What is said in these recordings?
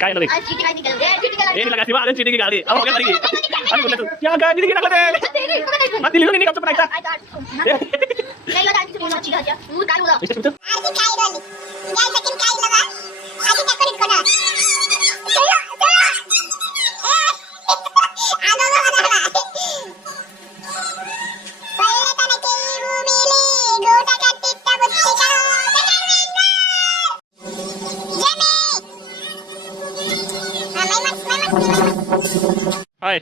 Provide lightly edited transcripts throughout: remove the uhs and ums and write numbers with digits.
काय झालं ए लगा शिवा अरे चीटी की गाड़ी अब हो गया लगी अरे बोले तू क्या गाड़ी की नकल है मत लियो नहीं कब से बनाया नहीं लगा आज से अच्छी गाड़ी वो काय बोला इसे तो आधी काय रोली काय सेकंड काय लगा आधी टक्कर इतना चलो आनो ना पल्ले तनके भूमिली गोटा कट्टिट्ಟ ಮುತ್ತಿಕ ಹಾಯ್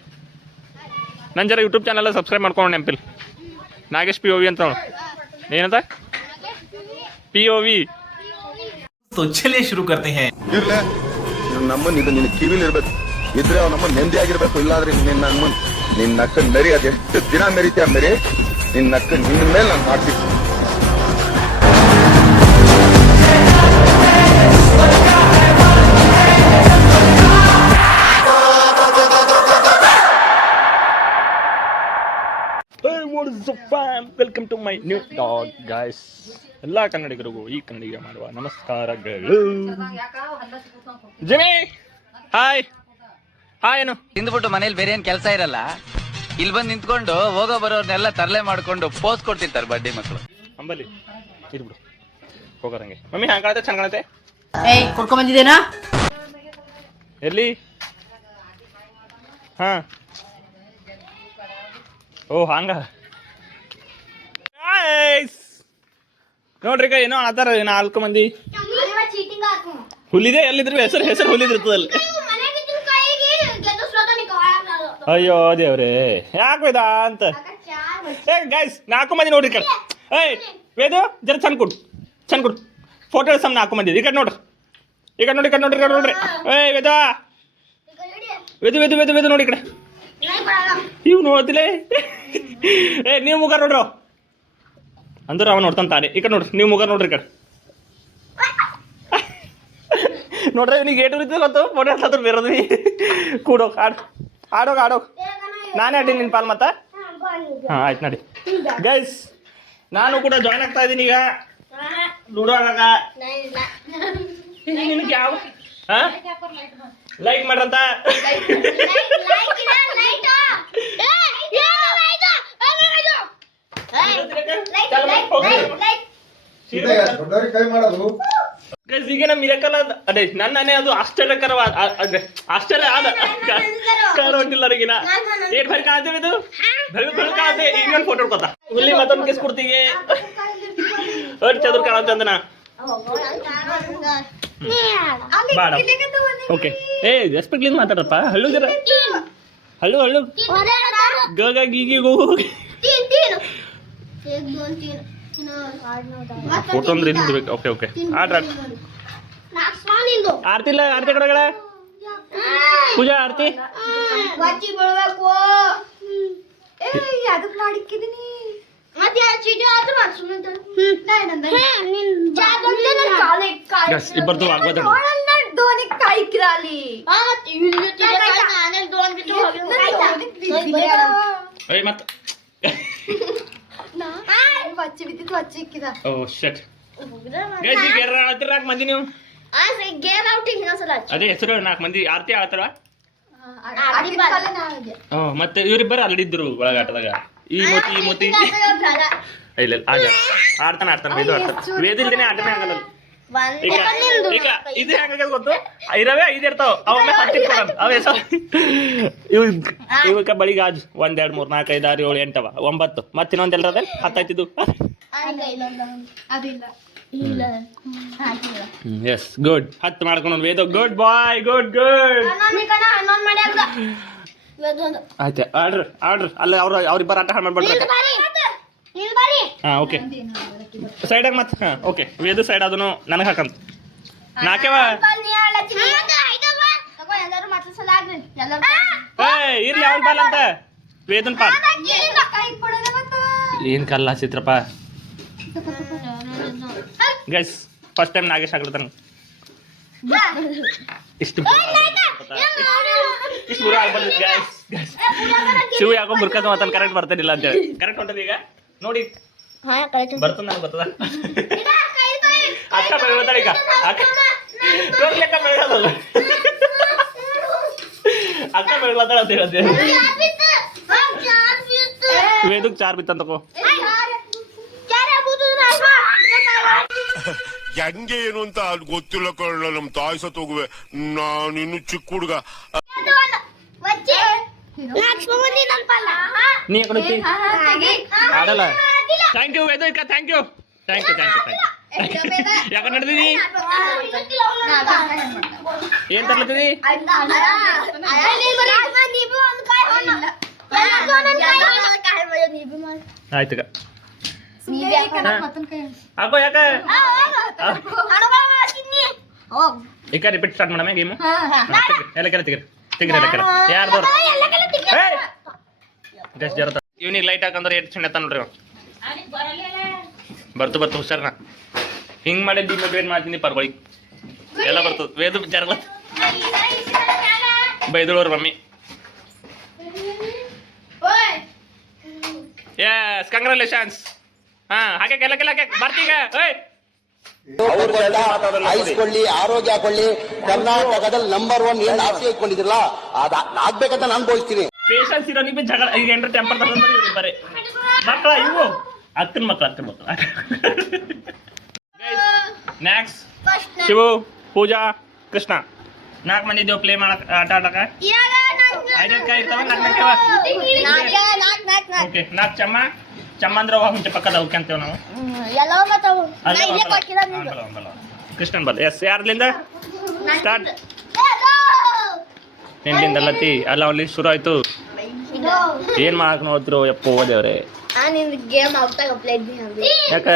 ನನ್ನ ಜರ ಯೂಟ್ಯೂಬ್ ಚಾನಲ್ ಸಬ್ಸ್ಕ್ರೈಬ್ ಮಾಡ್ಕೊಂಡು ನೆಂಪಿಲ್ ನಾಗೇಶ್ POV ಅಂತ ಏನಂತ POV तो चलिए शुरू करते हैं ಇರ್ಲೆ ನಮ್ಮನ್ ಇದು ನಿನ್ನ ಕಿವಿಲಿ ಇರ್ಬೇಕು ಇದ್ರೆ ಅವ್ ನಮ್ಮ ನೆಮ್ಮದಿ ಆಗಿರ್ಬೇಕು ಇಲ್ಲಾಂದ್ರೆ ನಿನ್ನ ನಕ್ಕ ನರಿ ಅದೆಷ್ಟು ದಿನ ಮೆರಿತೀಯ ಮೆರಿ ನಿನ್ನ ನಕ್ಕ ನಿನ್ನ ಮೇಲೆ ನಾನು ಮಾಡ್ತೀನಿ welcome to my new dog guys ಎಲ್ಲ ಕನ್ನಡಿಗರಿಗೂ ಈ ಕನ್ನಡಿಗ ಮಾಡುವ ನಮಸ್ಕಾರಗಳು ಜಿಮಿ ಹಾಯ್ ಹಾಯ್ ಏನು ತಿಂದ್ಬಿಟ್ಟು ಮನೇಲಿ ಬೇರೆ ಏನ್ ಕೆಲಸ ಇರಲ್ಲ ಇಲ್ಲಿ ಬಂದು ನಿಂತ್ಕೊಂಡು ಹೋಗೋ ಬರೋರ್ನೆಲ್ಲ ತರಲೆ ಮಾಡ್ಕೊಂಡು ಪೋಸ್ ಕೊಡ್ತಿರ್ತಾರೆ ಬಡ್ಡಿ ಮಕ್ಕಳು ಅಂಬಲಿ ಇರ್ಬಿಡು ಹೋಗೋರಂಗೆ ಮಮ್ಮಿ ಹ್ಯಾಂಗ ಕಾಣತ್ತೆ ಚಂದ ಕಾಣತ್ತೆ ಏಯ್ ಕುಡ್ಕೊಂಡ್ ಬಂದಿದ್ದೇನಾ ಎಲ್ಲಿ ಹಾ ಓ ಹಂಗ ನೋಡ್ರಿ ಏನೋ ಆತರ 4 ಮಂದಿ ಹುಲಿದೆ ಎಲ್ಲಿದ್ರು ಹೆಸರು ಹುಲಿದಿರ್ತದಲ್ಲಿ ಅಯ್ಯೋ ದೇವ್ರೆ ಯಾಕೆ ಇದ ಅಂತ ಏ ಗೈಸ್ 4 ಮಂದಿ ನೋಡ್ರಿ ಕಡೆ ಏಯ್ ವೇದು ಜರ ಚಂದ ಕೊಡು ಫೋಟೋ ಇಡ್ಸಮ್ 4 ಮಂದಿ ಈ ಕಡೆ ನೋಡ್ರಿ ನೋಡ್ರಿ ಏಯ್ ವೇದು ನೋಡಿ ಈ ಕಡೆ ಇವ್ ನೋಡ್ತಿಲ್ಲ ಏ ನೀವು ಮುಖ ನೋಡ್ರು ಅಂದ್ರೆ ಅವ ನೋಡ್ತಾನೆ ತಾನೆ ಈ ಕಡೆ ನೋಡ್ರಿ ನೀವು ಮುಖ ನೋಡ್ರಿ ಈ ಕಡೆ ನೋಡ್ರಿ ನೀ ಗೇಟ್ ಉರಿತ ಗೊತ್ತು ಫೋಟೋ ಹತ್ರ ಬೇರೋದು ಕೂಡೋಗ ಆಡೋಗ ನಾನೇ ಆಡಿ ನಿನ್ನ ಪಾಲ್ ಮತ್ತ ಹಾಂ ಆಯ್ತು ನಡಿ ಗೈಸ್ ನಾನು ಕೂಡ ಜಾಯ್ನ್ ಆಗ್ತಾ ಇದ್ದೀನಿ ಈಗ ಲೂಡೋ ಆಡಾಗ ನಿನಗೆ ಯಾವ ಹಾಂ ಲೈಕ್ ಮಾಡ್ರಂತ ಈಗ ನಮ್ಮ ಮಿರಕಲ್ ಅದೇ ನನ್ನೇ ಅದು ಆಶ್ಚರ್ಯಕರವಾದ ಆಶ್ಚರ್ಯ ಆದ ಹೊಂಟಿಲ್ಲ ನನಗಿನ ಏಟ್ ಭಾರಿ ಕಾಣ್ತೇವೆ ಇದು ಬೆಳಗ್ಗೆ ಕಾಣತ್ತೆ ಈಗ ನಾನು ಫೋಟೋ ಹೊಡ್ಕೊತ ಹುಲ್ಲಿ ಮತ್ತೊಂದು ಕೇಸ್ ಕೊಡ್ತೀವಿ ಅಟ್ ಚದುರ್ ಕಾಣತ್ತೆ ಅಂದನ ಬಾಡ ಓಕೆ ಏ ರೆಸ್ಪೆಕ್ಟ್ಲಿಂದ ಮಾತಾಡಪ್ಪ ಹಳ್ಳು ಜರ ಹಳ್ಳು ಗ ಗೀಗಿ ಗೋ ಫೋಟೋ ಅಂದ್ರೆ ಇರ್ಬೇಕು ಓಕೆ ಆಟ ಆರ್ತಿ ಇಲ್ಲ ಆರ್ತಿ ಕಡೆಗಳ ಪೂಜಾ ಆರ್ತಿ ಇಬ್ಬರದು ಆಗ್ಬೋದ ಮತ್ತ ಓ ಶಟ್ ಗೈಸ್ ಈಗ ಯಾರು ಆಡ್ತೀರ 4 ಮಂದಿ ನೀವು ಅದೇ ಹೆಸರು 4 ಮಂದಿ ಆರ್ತಿ ಆಡ್ತಾರ ಮತ್ತೆ ಇವರಿಬ್ಬರು ಆಲ್ರೆಡಿ ಒಳಗಾಟದಾಗ ಈ ಮೋತಿ ಇಲ್ಲ ಆಡ್ತಾನೆ ವೇದ ಇಲ್ದೇನೆ ಆಟನೇ ಆಗಲ್ಲ ಈಗ ಇದು ಹೆಂಗ ಗೊತ್ತು ಇರವೇ 5 ಇರ್ತಾವ ಅವೊಮ್ಮೆ 10 ಇರ್ತಾವ ಅವ ಹೆಸರು ಇವಕ್ಕ ಬಳಿಗ ಆಜ್ 1 2 3 4 5 6 7 8 ಅವ 9 ಮತ್ತೆ ಇನ್ನೊಂದು ಎಲ್ಲರದ 10 ಆಯ್ತಿದ್ದು ಎಸ್ ಗುಡ್ 10 ಮಾಡ್ಕೊಂಡು ವೇದ ಗುಡ್ ಬಾಯ್ ಗುಡ್ ಆಯ್ತು ಆರ್ಡ್ರ್ ಅಲ್ಲಿ ಅವ್ರಿಬ್ಬರು ಆಟ ಹಾಳು ಮಾಡ್ಬಿಡ್ತಾರೆ ಹಾಂ ಓಕೆ ಸೈಡಾಗಿ ಮತ್ತೆ ಹಾಂ ಓಕೆ ವೇದು ಸೈಡ್ ಅದನ್ನು ನನಗೆ ಹಾಕಂತ ನಾಕೆವ ಇರ್ಲಿ ಅವನ ಪಾಲ್ ಅಂತ ವೇದನ್ ಪಾಲ್ ಏನು ಕಲ್ಲ Chitrappa guys first time Nagesh ಆಗ್ಲತ್ತಾನ ಇಷ್ಟು ದೂರ ಆಗ್ಬಾರ್ದು ಗೈಸ್ ಶಿವ ಯಾಕೋ ಬುರ್ಕದ ಮಾತನ್ ಕರೆಕ್ಟ್ ಬರ್ತಾನಿಲ್ಲ ಅಂತೇಳಿ ಕರೆಕ್ಟ್ ಹೊಂಟದ ಈಗ ನೋಡಿ ಬರ್ತದ ನನಗೆ ಬರ್ತದ ಅಕ್ಕ ಬೆಳತಾಳ ಈಗ ಅಕ್ಕ ಬೆಳಗಲ್ಲ ಅಕ್ಕ ಬೆಳಗ್ಲಾತಾಳ ಅಂತ ಹೇಳ್ದೆ ವೇದಕ್ಕೆ 4 ಬಿತ್ತಂತ ತಗೋ ಹೆಂಗೆ ಏನು ಅಂತ ಅದು ಗೊತ್ತಿಲ್ಲ ಕಳ್ಳ ನಮ್ ತಾಯಿ ಸತ್ ಹೋಗುವೆ ನಾನಿನ್ನು ಚಿಕ್ಕ ಹುಡುಗ ನೀ ಯಾಕಡೆ ಹೋಗ್ತಿ? ಆಡಲ್ಲ thank you Vedika thank you ಯಾಕೆ ನಡೆದಿದಿ ಏನ್ ತರ್ಲತ್ತಿದಿ ಆಯ್ತಗ ಹಾಕೋ ಯಾಕೆ ಈಗ ರಿಪೀಟ್ ಸ್ಟಾರ್ಟ್ ಮಾಡಮ್ಮ ಗೇಮು ಎಲ್ಲ ಕೆಲ ತೆಗಿರಿ ಯಾರ್ದವ್ರು ಜರ ಇವ್ನಿಗೆ ಲೈಟ್ ಹಾಕಂದ್ರೆ ಎಷ್ಟು ಚೆನ್ನ ನೋಡ್ರಿ ಬರ್ತು ಹುಷಾರ್ನ ಹಿಂಗ್ ಮಾಡಿ ಡಿಮೋಟಿವೇಟ್ ಮಾಡ್ತೀನಿ ಪರ್ಗೊಳಿ ಎಲ್ಲ ಬರ್ತದ ವೇದು ಜರ ಬೈದಳವ್ರ ಮಮ್ಮಿ ಎಸ್ ಕಂಗ್ರಾಲೇಷನ್ಸ್ ಹಾ ಹಾಗೆ ಕೆಲ ಬರ್ತೀಗ ಆಯ್ಸ್ಕೊಳ್ಳಿ ಆರೋಗ್ಯ ಹಾಕೊಳ್ಳಿ ಕರ್ನಾಟಕದಲ್ಲಿ ನಂಬರ್ 1 ಏನ್ ಆಸೆ ಇಟ್ಕೊಂಡಿದ್ರಲ್ಲ ಅದ್ ಆಗ್ಬೇಕಂತ ನಾನು ಬೋಳ್ತೀನಿ. ಪೇಷನ್ಸ್ ಇರೋ ನಿಮಗೆ ಜಗಳ ಈಗ ಏನ್ರ ಟೆಂಪರ್ ತಗೊಂಡ್ರೆ ಇವ್ರು ಬರೀ ಮಕ್ಕಳ ಇವು ಅಕ್ಕನ ಮಕ್ಕಳು ನೆಕ್ಸ್ಟ್ ಶಿವು ಪೂಜಾ ಕೃಷ್ಣ 4 ಮಂದಿ ಇದ್ದೇವೆ ಪ್ಲೇ ಮಾಡಕ್ ಆಟ ಆಡಕ 5 ಕಾಯಿ ಇರ್ತಾವ 4 ಓಕೆ 4 ಚಮ್ಮ ಅಂದ್ರೆ ಮುಂಚೆ ಪಕ್ಕದ ಅವಕ್ಕೆ ಅಂತೇವೆ ನಾವು ಕೃಷ್ಣನ್ ಬಲ್ ಎಸ್ ಯಾರ್ಲಿಂದ ಸ್ಟಾರ್ಟ್ ನಿಂದಿಂದಲ್ಲತ್ತಿ ಅಲ್ಲ ಅಲ್ಲಿ ಶುರು ಆಯ್ತು ಏನ್ ಮಾಡಕ್ ನೋಡ್ತಿರೋ ಯಪ್ಪ ಓದೇವ್ರೆ ಯಾಕ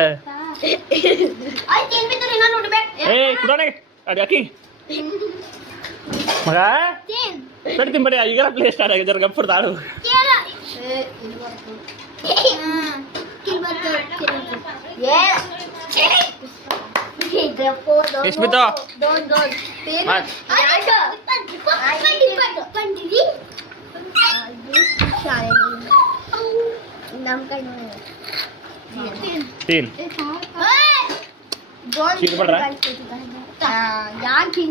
ಏ ಕುಡೋಣ ಅಡಿ ಅಕ್ಕಿ ಮಗ ತಡ್ತೀನಿ ಬರೀ ಈಗ ಪ್ಲೇ ಸ್ಟಾರ್ಟ್ ಆಗಿದೆ ಜರ ಗಪ್ಪುರ್ದು ಆಡು ಎಷ್ಟು ಬಿತ್ತು तीन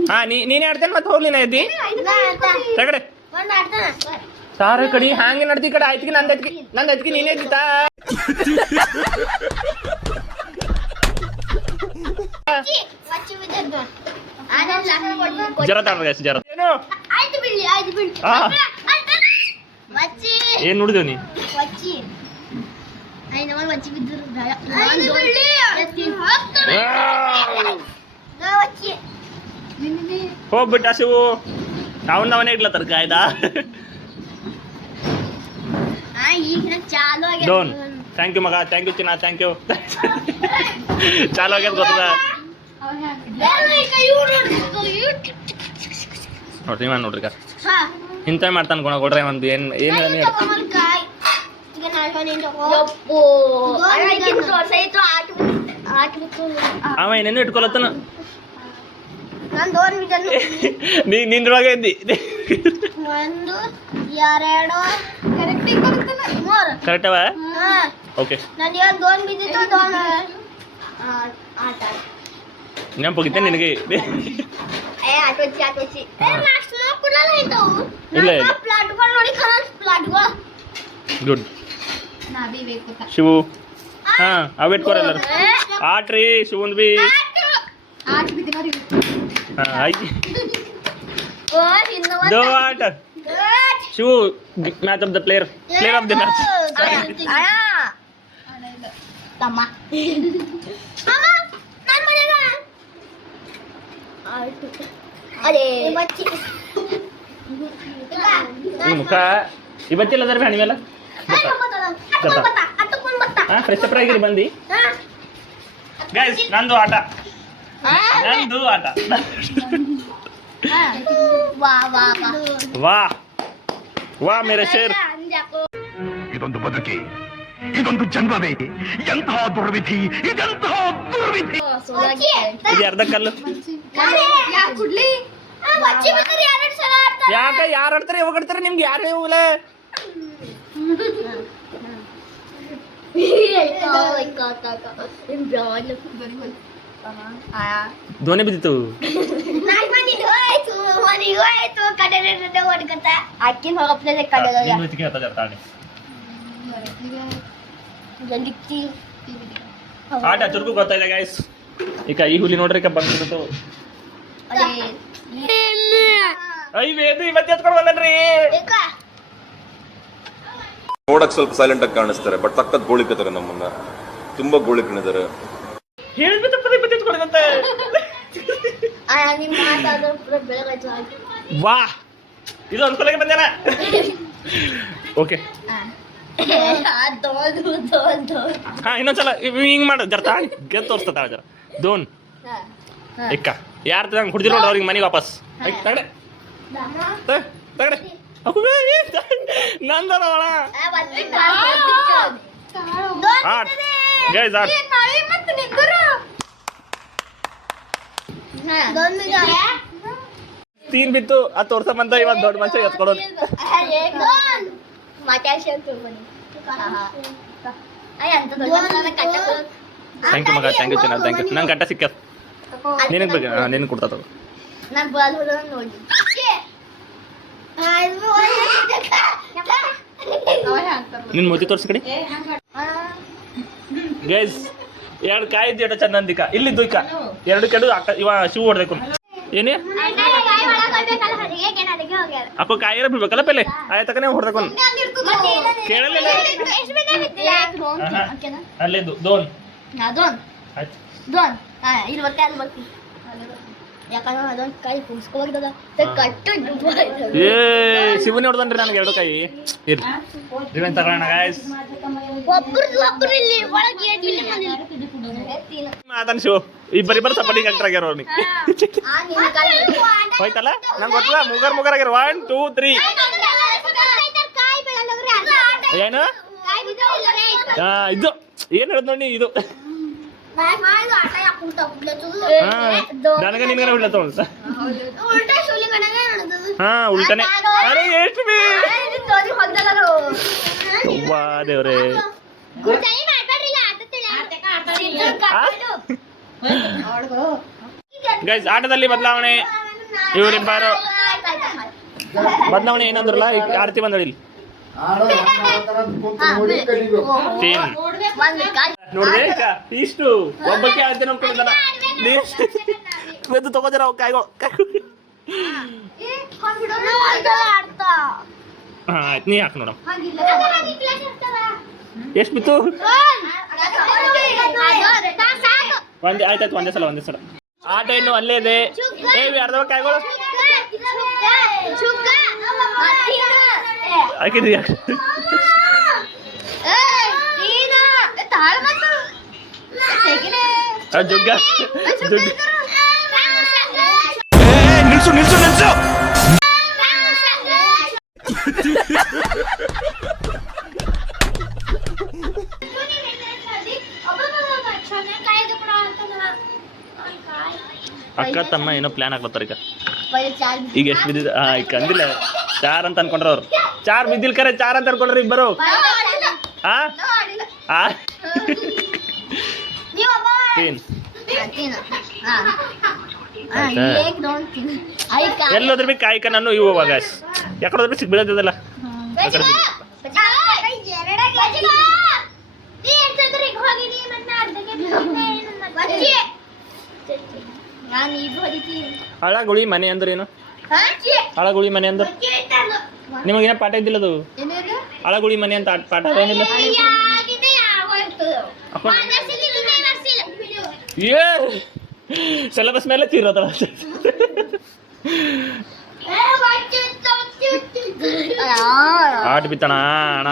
ಹಾ ನೀನೇ ಆಡ್ತೇನೆ ಮತ್ತೆ ಹೋಗ್ಲಿ ನಾ ಎದ್ದಿ ತಗಡೆ ಸಾರ ಕಡಿ ಹಂಗೆ ನಡ್ತಿ ಕಡೆ ಆಯ್ತಿಗೆ ನಂದು ಎತ್ತಿ ನೀನೇ ಎದ್ದಿತಾ ಜರ ತಾಡ್ರ ಜರ ಏನು ಏನ್ ನೋಡಿದೇವ್ ನೀ ಹೋಗ್ಬಿಟ್ಟ ಶಿವು ಅವನೇ ಇಡ್ಲತ್ತಾರ ಕಾಯ್ದ ಡೋನ್ ಥ್ಯಾಂಕ್ ಯು ಮಗ ಥ್ಯಾಂಕ್ ಯು ಚಿನ್ನ ಥ್ಯಾಂಕ್ ಯು ಚಾಲು ಆಗ್ಯದ ಗೊತ್ತದ ನೋಡ್ರಿ ಇವ ನೋಡ್ರಿ ಇಂಥ ಮಾಡ್ತಾನೆ ಗುಣ ಕೊಡ್ರಿ ಒಂದು ಏನು ಅವ ಏನೇನು ಇಟ್ಕೊಳತ್ತನ ನಿಂದ್ರೊಳಗೆ ಇದ್ದಿ ಕರೆಕ್ಟವ ಓಕೆ ನೆನಪೋಗಿದ್ದೆ ನಿನಗೆ ಇಲ್ಲ ಗುಡ್ ಶಿವು ಹಾ ಅವೇಟ್ ಕೊರ ಎಲ್ಲರೂ ಆಟ್ರಿ ಶಿವಂದ್ ಬಿ ಹಾ ಆಯ್ತು ದೋ ಆಟ Shivu match of the player of the match ಈ ಮುಖ ಇವತ್ತಿಲ್ಲ ಅದರ ಬ್ಯಾಣಿ ಮೇಲೆ ಫ್ರೆಶ್ ಅಪ್ ಆಗಿರಿ ಬಂದು ಗೈಸ್ ನಂದು ಆಟ ವಾಹ್ ವಾಹ್ ಮೇರೆ ಶೇರ್ ಇದೊಂದು ಬದುಕಿ ಇದೊಂದು ಜನ್ಮವೇ ಎಂತಹ ದುರ್ವಿಧಿ ಇದೆಂತಹ ದುರ್ವಿಧಿ ಇದು ಅರ್ಧ ಕಲ್ಲು ಯಾಕೆ ಯಾರು ಆಡ್ತಾರೆ ಯಾವಾಗ ಆಡ್ತಾರೆ ನಿಮ್ಗೆ ಯಾರು ಹೋಗಲ್ಲ ಧ್ವನಿ ಬಿದ್ದಿತ್ತು ಅಕ್ಕಿನ ಹೊರಪ್ಲೆ ಕಡಲ ಜಲ್ದಿ ಆಟ ಚುರುಕು ಗೊತ್ತಾಯಿದೆ ಗೈಸ್. ಈಗ ಈ ಹುಲಿ ನೋಡ್ರಿ ಬಂದ್ಬಿಟ್ಟು ವೇದು ಇವತ್ತು ಎತ್ಕೊಂಡು ಬಂದನ್ರಿ. ನೋಡಕ್ ಸ್ವಲ್ಪ ಸೈಲೆಂಟ್ ಆಗಿ ಕಾಣಿಸ್ತಾರೆ, ಬಟ್ ಸಖತ್ ಗೋಳಿಕತ್ತಾರೆ ನಮ್ಮನ್ನ, ತುಂಬಾ ಗೋಳಿಕೊಂಡಿದ್ದಾರೆ. ಹೇಳಿದ್ಬಿಟ್ಟು ಪದೇ ಪದೇ ಎತ್ಕೊಡದಂತೆ. ನಿಮ್ಮ ಮಾತಾಡೋ ಬೆಳಗಾಯ್ತು. ವಾ ಇದು ಅನ್ಕೊಳಕ್ಕೆ ಬಂದೇನ. ಓಕೆ ಹಾ ಇನ್ನೊಂದ್ಸಲ ಹಿಂಗ್ ಮಾಡು ಜರ್ತಾ ಗೆದ್ದು ತೋರಿಸ್ತಾ ಜರ ದೋನ್ ಇಕ್ಕ ಯಾರು ತಂಗ ಹುಡ್ದಿರ್ ನೋಡ್ರಿ ಅವ್ರಿಗೆ ಮನೆ ವಾಪಸ್ ತಗಡೆ ತಗಡೆ ನಂದನ ಒಳ ಆಟ್ ಗೈಸ್ ಆಟ್ ತೀನ್ ಬಿತ್ತು ಅದು ತೋರ್ಸಮಂತ ಇವತ್ತು ದೊಡ್ಡ ಮನುಷ್ಯ ಎತ್ಕೊಡೋದು. ಥ್ಯಾಂಕ್ ಯು ಮಗ, ಥ್ಯಾಂಕ್ ಯು ಚೆನ್ನಾಗಿ, ಥ್ಯಾಂಕ್ ಯು. ನಂಗೆ ಗಂಟ ಸಿಕ್ಕ ನಿನಗೆ ಬಗ್ಗೆ ನಿನಗೆ ಕೊಡ್ತಾ ತಗೋ. ನಿನ್ನ ಮೂತಿ ತೋರಿಸಿ ಕಡೆ ಗೈಸ್. ಎರಡು ಕಾಯಿ ಇದ್ದು ಎಷ್ಟು ಚಂದ ಅಂದಿಕ ಇಲ್ಲಿದ್ದು ಇಕ್ಕ ಎರಡು ಕೆಡು ಇವ ಶಿವ ಹೊಡ್ಬೇಕು ಏನೇ ಅಪ್ಪ ಕಾಯಿರ ಬಿಡ್ಬೇಕಲ್ಲ ಪೆಲೆ ಆಯ್ತಕನೇ ಹೊಡ್ಬೇಕು ಕೇಳಲಿಲ್ಲ ಅಲ್ಲೇ ದೋನ್ ಆಯ್ತು. ಏ ಶಿವನೇ ಹೊಡ್ದನ್ರಿ ನನಗೆ ಎರಡು ಕಾಯಿ ಇರ್ಲಿ ತಗೋಣ ಗಾಯ್ಸ್. ಮಾತಾನ ಶಿವ ಇಬ್ಬರಿಬ್ಬರು ಸಪೋರ್ಟಿಂಗ್ ಆಕ್ಟರ್ ಆಗ್ಯಾರ ಅವ್ನಿಗೆ ಹೋಯ್ತಲ್ಲ ನಂಗೆ ಗೊತ್ತಲ್ಲ ಮುಗರ್ ಆಗ್ಯಾರ 1 2 3 ಏನು ಇದು ಏನು ಹೇಳ್ದ ನೋಡಿ ಇದು ನನಗೆ ನಿನಗೆ ಉಳ್ಳ ತಗೊಂಡ ಹಾ ಉಲ್ಟನೆ ಅರೆ ಎಷ್ಟು ವಾ ದೇವ್ರೆ ಗೈಸ್ ಆಟದಲ್ಲಿ ಬದಲಾವಣೆ ಇವರಿಬ್ಬರು ಬದಲಾವಣೆ ಏನಂದ್ರಲ್ಲ ಈಗ ಆರತಿ ಬಂದಳಿ ಇಲ್ಲಿ ನೋಡಿದೆ ಇಷ್ಟು ಒಬ್ಬಕ್ಕೆ ಆರತಿ ನೋಡ್ಕೊಂಡಿದ್ದಲ್ಲ ತಗೋದಿರ ಕಾಯ್ಗೋ ಹಾ ಆಯ್ತು ನೀ ಹಾಕು ನೋಡಮ್ ಎಷ್ಟು ಬಿತ್ತು ಆಯ್ತಾಯ್ತು ಒಂದೇ ಸಲ ಆಟ ಇನ್ನು ಅಲ್ಲೇ ಇದೆ ಅರ್ಧ ಕಾಯ್ಗಳು ಹಾಕಿದ್ರಿ ಜುಗ್ಗ ನಿಲ್ಸು ನಿಲ್ಸು ನಿಲ್ಸು ಅಕ್ಕ ತಮ್ಮ ಏನೋ ಪ್ಲಾನ್ ಹಾಕ್ಲತ್ತಾರ ಈಗ ಎಷ್ಟು ಬಿದ್ದಿದ ಈಗ ಅಂದಿಲ್ಲ ಚಾರ್ ಅಂತ ಅನ್ಕೊಂಡ್ರ ಅವ್ರು ಚಾರ್ ಬಿದ್ದಿಲ್ ಕರೆ ಚಾರ್ ಅಂತ ಅನ್ಕೊಂಡ್ರಿ ಇಬ್ಬರು ಎಲ್ಲೋದ್ರ ಬಿ ಕಾಯ್ಕ ನಾನು ಇವು ಅವಾಗ ಯಾಕಡೆ ಸಿಕ್ ಬೀಳೋದಲ್ಲ ಹಳಗುಳಿ ಮನೆ ಅಂದ್ರೇನು ಹಳಗುಳಿ ಮನೆ ಅಂದ್ರ ನಿಮಗೇನ ಪಾಠ ಇದ್ದಿಲ್ಲದು ಹಳಗುಳಿ ಮನೆ ಅಂತ ಪಾಠ ಏನಿಲ್ಲ ಏ ಸಿಲೆಬಸ್ ಮೇಲೆ ತೀರೋದ ಆಟ ಬಿತ್ತಣ ಅಣ್ಣ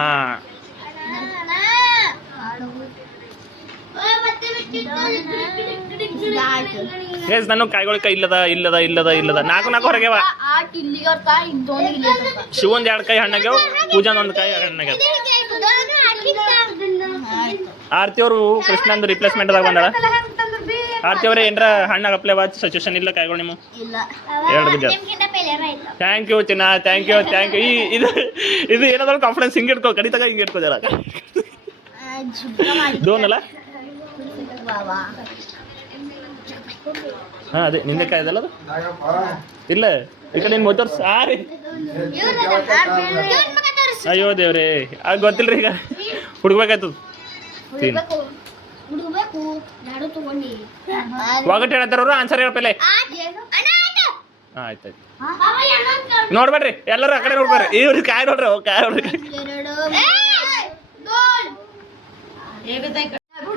ನಾನು ಕಾಯ್ಗೊಳಕ ಇಲ್ಲದ ನಾಲ್ಕು ಹೊರಗ್ಯಾವ ಶಿವಂದ್ 2 ಕಾಯಿ ಹಣ್ಣಾಗ್ಯಾವ ಪೂಜಾನ್ 1 ಕಾಯಿ ಹಣ್ಣಾಗ್ಯಾವ ಆರ್ತಿ ಅವರು ಕೃಷ್ಣಂದು ರಿಪ್ಲೇಸ್ಮೆಂಟ್ ದಾಗ ಬಂದಾಳ ಆರ್ತಿ ಅವರೇ ಏನ್ರ ಹಣ್ಣಾಗ ಅಪ್ಲೈ ವಾಚ್ ಸಿಚುವೇಶನ್ ಇಲ್ಲ ಕಾಯ್ಗಳು ನಿಮ್ಮ ಎರಡು ಬಿದ್ದ ಥ್ಯಾಂಕ್ ಯು ಚಿನ್ನ ಥ್ಯಾಂಕ್ ಯು ಇದು ಏನಾದ್ರು ಕಾನ್ಫಿಡೆನ್ಸ್ ಹಿಂಗೆ ಇಟ್ಕೋ ಕಡಿತಾಗ ಹಿಂಗೆ ಇಟ್ಕೋ ಜರ ದೋನಲ್ಲ ಹಾ ಅದೇ ನಿಂದೆ ಕಾಯ್ದಲ್ಲ ಅದು ಇಲ್ಲ ಈ ಕಡೆ ಮೊದಲು ಸಾರಿ ಅಯ್ಯೋ ದೇವ್ರೇ ಆಗ ಗೊತ್ತಿಲ್ರಿ ಈಗ ಹುಡುಕ್ಬೇಕಾಯ್ತದ ಹುಡುಗಬೇಕು ನಾಡು ತಗೊಂಡಿ ಒಗಟ್ಟು ಹೇಳ್ತಾರವ್ರು ಆನ್ಸರ್ ಹೇಳಪ್ಪಲೆ ಆಯ್ತಾಯ್ತು ನೋಡ್ಬೇಡ್ರಿ ಎಲ್ಲರೂ ಆ ಕಡೆ ನೋಡ್ಬೇಡ್ರಿ ಇವ್ರು ಕಾಯಿ ನೋಡ್ರಿ ಕಾಯಿ ನೋಡ್ರಿ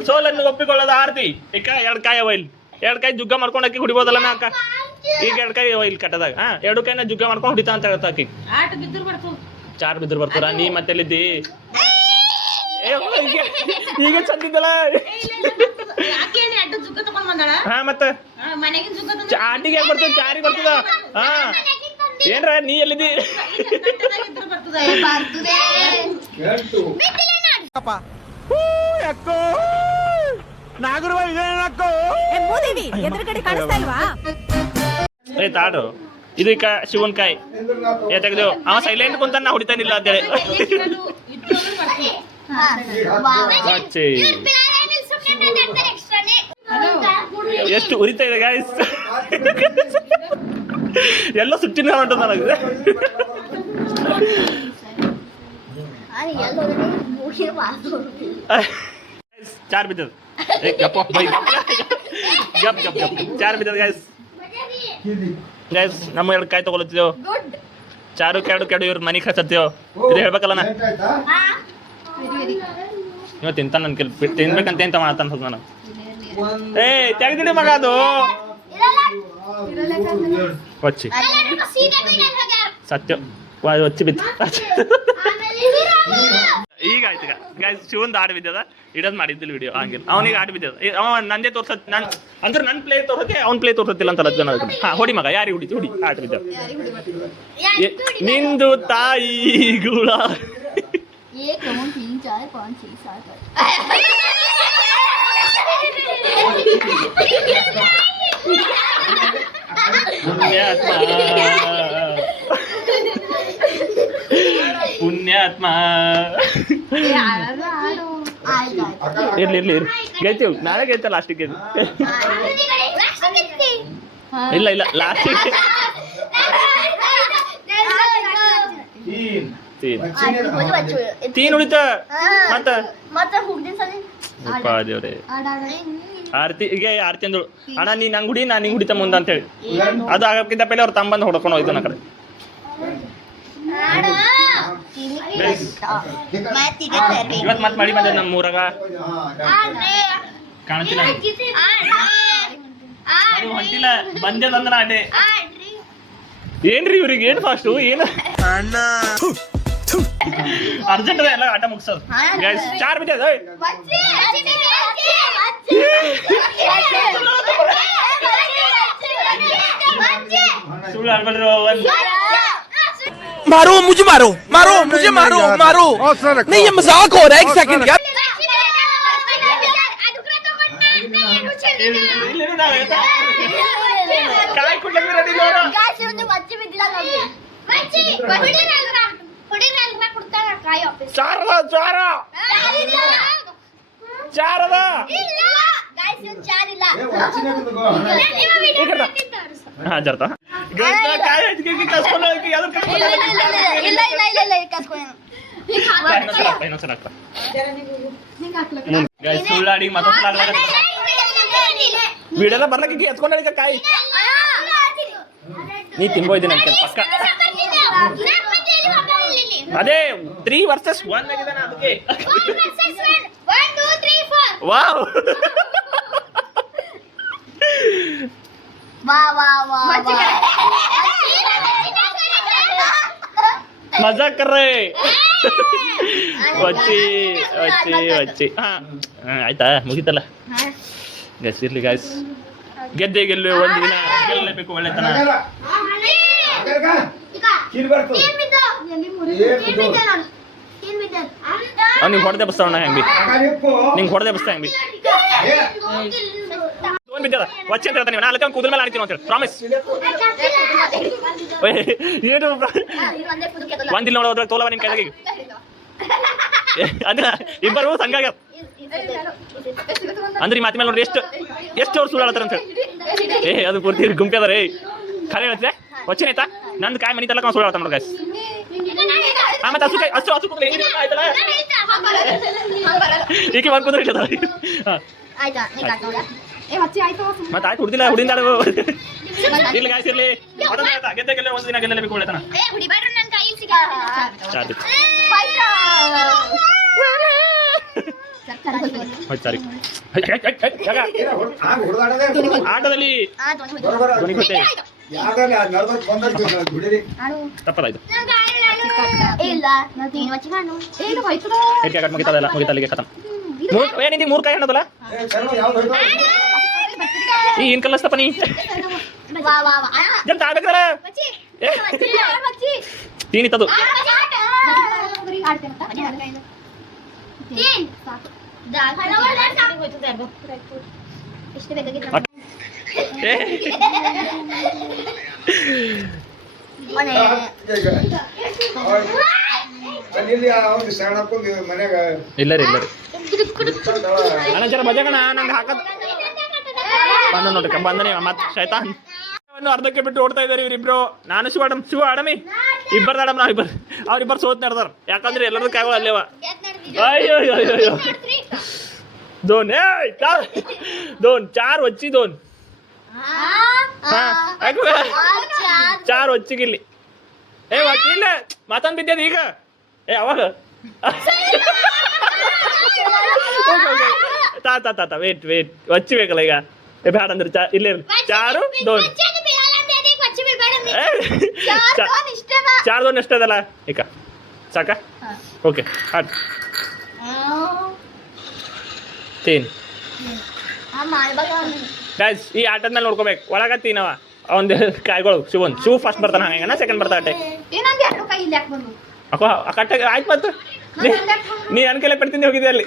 ಸೋಲನ್ನು ಒಪ್ಪಿಕೊಳ್ಳೋದು ಆರ್ತಿ ಈಗ 2 ಕಾಯಿ ಅವ ಇಲ್ಲಿ 2 ಕಾಯಿ ಜುಗ್ಗ ಮಾಡ್ಕೊಂಡು ಹಾಕಿ ಹುಡಿಬೋದಲ್ಲ ನಾ ಅಕ್ಕ ಈಗ 2 ಕಾಯಿ ಅವ ಇಲ್ಲಿ ಕಟ್ಟದಾಗ 2 ಕಾಯಿನ ಜುಗ್ಗ ಮಾಡ್ಕೊಂಡು ಹುಡಿತಾ ಅಂತ ಹೇಳ್ತಾ ಆಕಿ 4 ಬಿದ್ರು ಬರ್ತಾರ ನೀ ಮತ್ತೆಲ್ಲಿದ್ದಿ ಈಗ ಚಂದಿದ್ದಲ್ಲ ಹಾ ಮತ್ತೆ ಆಟಿಗೆ ಯಾಕೆ ಬರ್ತದ ಚಾರಿಗೆ ಬರ್ತದ ಹಾ ಏನ್ರ ನೀ ಎಲ್ಲಿದ್ದಿ ಅಕ್ಕೋ ನಾಗರವ ಇದೇನಕ್ಕೋ ಎದುರುಗಡೆ ಕಾಣಿಸ್ತಾ ಇಲ್ವಾ ಏ ತಾಡು ಇದು ಈಗ ಶಿವನ್ ಕಾಯಿ ತೆಗೆದೇವು ಅವ ಸೈಲೆಂಟ್ ಕುಂತ ನಾ ಹೊಡಿತಾನಿಲ್ಲ ಅಂತೇಳಿ ಎಷ್ಟು ಉರಿತಾ ಇದೆ ಗಾಯ್ಸ್ ಎಲ್ಲ ಸುಟ್ಟಿನ ಹೊಂಟದ ನನಗೆ ಚಾರ್ ಬಿದ್ದದ ಗಪ್ ಗಪ್ ಗಪ್ ಗಪ್ ಚಾರ್ ಬಿದ್ದದ ಗಾಯ್ಸ್ ಗೈಸ್ ನಮ್ಮ 2 ಕಾಯಿ ತಗೊಳತ್ತಿದ್ದೇವು ಚಾರು ಕೆಡು ಇವ್ರ ಮನೆ ಕಳ್ಸತ್ತೇವು ಇದು ಹೇಳ್ಬೇಕಲ್ಲ ನಾ ಇವ ತಿಂತಾನ ನನ್ ತಿನ್ಬೇಕಂತ ಎಂತ ಮಾಡ್ತಾನ ನಾನು ಏ ತೆಗ್ದಿಡಿ ಮಗ ಅದು వచ్చి ಸತ್ಯ వచ్చి ಬಿತ್ತು ಈಗ ಆಯ್ತು ಈಗ ಗೈಸ್ ಶಿವಂದು ಆಡು ಬಿದ್ದದ ಇಡೋದು ಮಾಡಿದ್ದಿಲ್ಲ ವಿಡಿಯೋ ಹಂಗಿಲ್ಲ ಅವನಿಗೆ ಆಡು ಬಿದ್ದದ ಅವ ನಂದೇ ತೋರ್ಸತ್ ನಾನು ಅಂದ್ರೆ ನನ್ನ ಪ್ಲೇ ತೋರ್ಸಕ್ಕೆ ಅವ್ನ ಪ್ಲೇ ತೋರ್ಸತ್ತಿಲ್ಲ ಅಂತ ಜನ ಹಾ ಹೊಡಿ ಮಗ ಯಾರಿಗೆ ಹುಡಿ ಆಟ ಬಿದ್ದ ನಿಂದು ತಾಯಿ ಗುಳ 1 2 3 4 5 6 ಪುಣ್ಯಾತ್ಮ ಇರ್ಲಿ ಗೆಲ್ತೀವಿ ನಾಳೆ ಗೆಲ್ತ ಲಾಸ್ಟಿಗೆ ಇಲ್ಲ ಲಾಸ್ಟಿಗೆ ತೀನ್ ಉಳಿತ ದೇವ್ರೆ ಆರ್ತಿ ಈಗ ಆರ್ತಿ ಅಂದಳು ಅಣ್ಣ ನೀ ನಂಗೆ ಹುಡಿ ನಾನು ನಿಂಗೆ ಹುಡಿತ ಮುಂದೆ ಅಂತ ಹೇಳಿ ಅದು ಆಗಕ್ಕಿಂತ ಪೆಲೆ ಅವ್ರು ತಮ್ಮಂದು ಹೊಡ್ಕೊಂಡು ಹೋಯ್ತು ನಾ ಕಡೆ ಇವತ್ತು ಮತ್ತೆ ಮಳಿ ಬಂದ ನಮ್ಮ ಊರಾಗ ಕಾಣ್ತಿಲ್ಲ ಹೊಂಟಿಲ್ಲ ಬಂದೇದಂದ್ರ ಆಟೆ ಏನ್ರಿ ಇವ್ರಿಗೆ ಏನ್ ಫಾಸ್ಟು ಏನು ಅರ್ಜೆಂಟ್ ಎಲ್ಲ ಆಟ ಮುಗಿಸೋದು ಗೈಸ್ 4 ಬಿದ್ದದ ಸುಳ್ಳು ಆಡ್ಬೇಡ್ರಿ मारो मुझे मारो नहीं ये मजाक हो रहा है 1 सेकंड का ಕಾಯಿ ಕುಡ್ಲಕ್ಕೆ ರೆಡಿ ನೋಡು ಚಾರದ ಹಾ ಜರ್ತ ಕಾಯಿ ಹಚ್ಚಿಗೆ ಕಸ್ಕೊಂಡು ಸುಳ್ಳಾಡಿ ಮತ್ತೊಂದು ವಿಡಿಯೋದ ಬರ್ಲಕ್ಕೆ ಎತ್ಕೊಂಡ ಕಾಯಿ ನೀ ತಿನ್ಬೋಯ್ತೀನಿ ಅಂತ ಪಕ್ಕ ಅದೇ 3 versus 1 ಆಗಿದಾನ ಅದಕ್ಕೆ ವಾವ್ मजा कर रहे వచ్చి ಆಯ್ತಾ ಮುಗಿತಲ್ಲ ಗೈಸ್ ಇರ್ಲಿ ಗೈಸ್ ಗೆಲ್ಲು ಒಂದು ದಿನ ಗೆಲ್ಲಲೇಬೇಕು ಒಳ್ಳೆತನ ನಿಂಗೆ ಹೊಡೆದೇ ಬಸ್ತಾವಣ್ಣ ಹೆಂಗೆ ನಿಂಗೆ ಹೊಡೆದೇ ಬಸ್ತಾ ಹೆಂಗೆ ಬಿದ್ದದ ವಚ್ಚಿ ಅಂತ ಹೇಳ್ತಾನೆ ನಾನು ಅದಕ್ಕೆ ಕೂದಲ ಮೇಲೆ ಆಡ್ತೀನಿ ಅಂತ ಹೇಳಿ ಪ್ರಾಮಿಸ್ ಏನು ಒಂದಿಲ್ಲ ನೋಡೋದ್ರಾಗ ತೋಲವ ನಿನ್ನ ಕೈದಾಗಿ ಅದ ಇಬ್ಬರು ಸಂಗಾಗ ಅಂದ್ರೆ ಈ ಮಾತಿ ಮೇಲೆ ನೋಡ್ರಿ ಎಷ್ಟು ಅವ್ರು ಸುಳ್ಳು ಹೇಳ್ತಾರೆ ಅಂತ ಹೇಳಿ ಅದು ಪೂರ್ತಿ ಗುಂಪೆ ಅದ ರೀ ಖರೆ ಹೇಳ್ತಿದೆ ವಚನ ಆಯ್ತಾ ನಂದು ಕಾಯಿ ಮನಿ ತಲಕ ಸುಳ್ಳು ಹೇಳ್ತಾನೆ ನೋಡಿ ಗೈಸ್ ಮತ್ತೆ ಅಷ್ಟು ಕೂತ್ರೆ ಹೆಂಗೆ ಆಯ್ತಲ್ಲ ಈಕೆ ಮಾಡ್ಕೊಂಡ್ರೆ ಇರ್ತದ ಆಯ್ತಾ ನೀ ಕಾಟ್ ನೋಡ ಮತ್ತೆ ಆಯ್ತು ಹುಡ್ದಿಲ್ಲ ಹುಡಿಂದ ಇಲ್ಲಿ ಗಾಯ್ಸ್ ಇರ್ಲಿ ಗೆದ್ದೆ ಒಂದು ದಿನ ಗೆಲ್ಲಬೇಕು ಒಳ್ಳೆತನ ಏ ಹುಡಿ ಬ್ಯಾಡ್ರಿ ನನ್ನ ಕೈ ಸಿಗಾ ಸಾರಿ ಆಟದಲ್ಲಿ ತಪ್ಪದಾಯ್ತು ಇಲ್ಲ ನಾನು ತಿನ್ನು ವಚ್ಚಿ ಕಾಣು ಏನು ಹೋಯ್ತು ಮುಗಿತದಲ್ಲ ಮುಗಿತಲ್ಲಿಗೆ ಖತಮ್ ಏನಿದೆ 3 ಕಾಯಿ ಅನ್ನೋದಲ್ಲ ಈ ಏನ್ ಕಲಸ್ತಪ್ಪ ನೀ ವಾ ವಾ ವಾ ಜಲ್ ತಾಳ್ಬೇಕಲ್ಲ ವಚ್ಚಿ ತೀನಿತ್ತದು ಇಷ್ಟು ಬೇಕಾಗಿತ್ತು ಇಲ್ಲ ರೀ ಅಣ್ಣ ಜರ ಬಜಗಣ ನಂಗೆ ಹಾಕದ್ ಬಂದ ನೋಡ್ರಿ ಬಂದನೆ ಮತ್ತೆ ಶೈತಾನ್ ಅರ್ಧಕ್ಕೆ ಬಿಟ್ಟು ಓಡ್ತಾ ಇದಾರೆ ಇವ್ರಿಬ್ರು ನಾನು ಶಿವ ಆಡಮಿ ಇಬ್ಬರು ಆಡಮ್ ನಾವ್ ಇಬ್ಬರು ಅವ್ರಿಬ್ಬರು ಸೋತ್ ನಡೆದಾರ ಯಾಕಂದ್ರೆ ಎಲ್ಲರದ್ದು ಕಾಯಿಗಳು ಅಲ್ಲೇವ ಅಯ್ಯೋ ಅಯ್ಯೋ ಅಯ್ಯೋ दोन 4 वच्ची 2 4 वच्ची गिल्ली ಏ ವಕೀಲ ಮಾತನ್ ಬಿದ್ದಿದೆ ಈಗ ಏ ಅವಾಗ ತಾ ವೇಟ್ ವಚ್ಚಿ ಬೇಕಲ್ಲ ಈಗ ಏ ಬೇಡ ಅಂದ್ರೆ ಇಲ್ಲೇ 4 2 4 2 ಎಷ್ಟದಲ್ಲ ಈಗ ಸಾಕ ಓಕೆ ಆಟ್ 3 ಗೈಸ್ ಈ ಆಟದ ಮೇಲೆ ನೋಡ್ಕೋಬೇಕು ಒಳಗ ತೀನವ ಅವನ ಕಾಯಿಗಳು ಶಿವ ಫಸ್ಟ್ ಬರ್ತಾನ ಹಂಗ ಸೆಕೆಂಡ್ ಬರ್ತಾ ಅಟ್ಟೆ ಅಕ್ಕೋ ಕಟ್ಟ ಆಯ್ತು ಮತ್ತು ನೀ ನನ್ನ ಕೈಲೇ ಪಡ್ತೀನಿ ಹೋಗಿದ್ದೆ ಅಲ್ಲಿ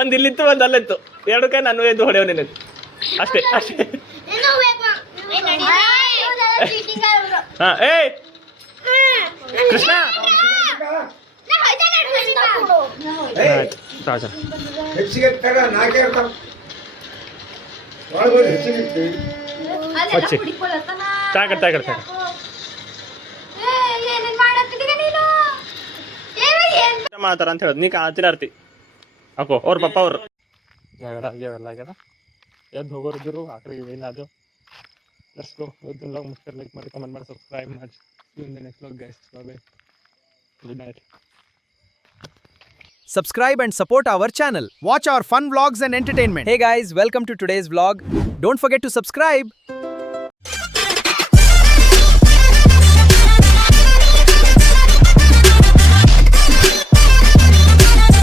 ಒಂದು ಇಲ್ಲಿತ್ತು ಒಂದು ಅಲ್ಲಿತ್ತು 2 ಕಾಯಿ ನಾನು ಎದ್ದು ಹೊಡೆಯೋ ನಿನ್ನ ಅಷ್ಟೇ ಹಾಂ ಏ ಕೃಷ್ಣ ಮಾಡ್ತಾರ ಅಂತ ಹೇಳೋದು ನೀ ಕಾತಿರಾರ್ತಿ ಹಾಕೋ ಅವ್ರ ಪಪ್ಪ ಅವ್ರು ಆಗ್ಯಾವೆಲ್ಲ ಎದ್ದು ಹೋಗೋರಿದ್ರು ಆ ಕಡೆ ಇಲ್ಲ ಅದು ಲೆಟ್ಸ್ ಗೋ ಲೈಕ್ ಮಾಡಿ ಕಮೆಂಟ್ ಮಾಡಿ ಸಬ್ಸ್ಕ್ರೈಬ್ ಮಾಡಿ next vlog guys bye good night Subscribe and support our channel. Watch our fun vlogs and entertainment. Hey guys, welcome to today's vlog. Don't forget to subscribe.